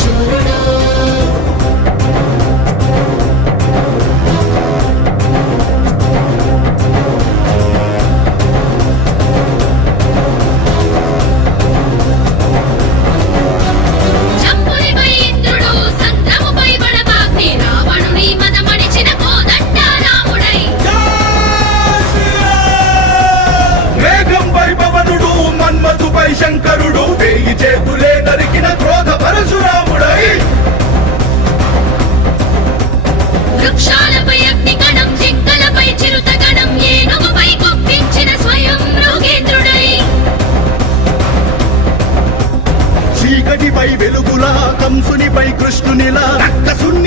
శూరుడు. జంబులిపై ఇంద్రుడు, సంద్రముపై బడబాగ్ని, రావణుని మదమణిచిన కోదండ రాముడై. మేఘంపై పవనుడు, మన్మధుపై శంకరుడు, వేయి చేతులే నరికిన క్రోధ పరశురాముడై. వృక్షాలపై అగ్నిగణం, జింకలపై చిరుతగణం, ఏనుగుపై కొప్పించిన స్వయం మృగేంద్రుడై. చీకటిపై వెలుగులా, కంసునిపై కృష్ణునిలా, రక్కసుని